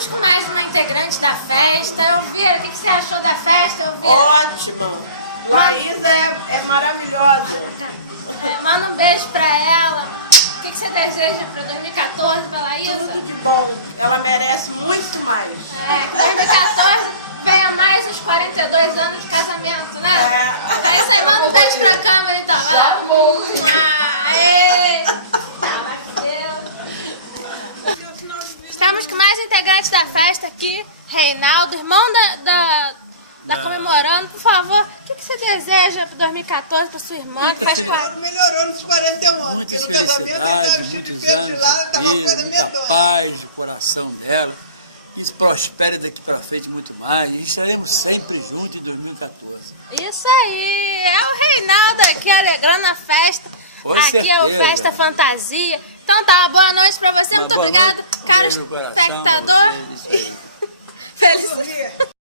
Estamos com mais uma integrante da festa. Elvira, o que você achou da festa, Elvira? Ótima! Laísa é maravilhosa. Manda um beijo pra ela. O que você deseja pra 2014 pra Laísa? Tudo de bom. Ela merece muito mais. 2014 venha mais uns 42 anos de casamento, né? É isso aí, manda um beijo pra câmera então. Já vou. Estamos com mais integrantes da festa aqui, Reinaldo, irmão da comemorando. Por favor, o que você deseja para 2014 para sua irmã que faz 40? Melhorou nos 41 anos, porque no casamento ele estava vestido de verde de lado, estava uma coisa medonha. Paz de coração dela, que se prospere daqui para frente muito mais, e estaremos sempre juntos em 2014. Isso aí, é o Reinaldo aqui alegrando a festa. Com aqui é o certeza. Festa Fantasia. Então tá, boa noite para você, muito Boa obrigado, noite. caro Beijo no coração, espectador. vocês.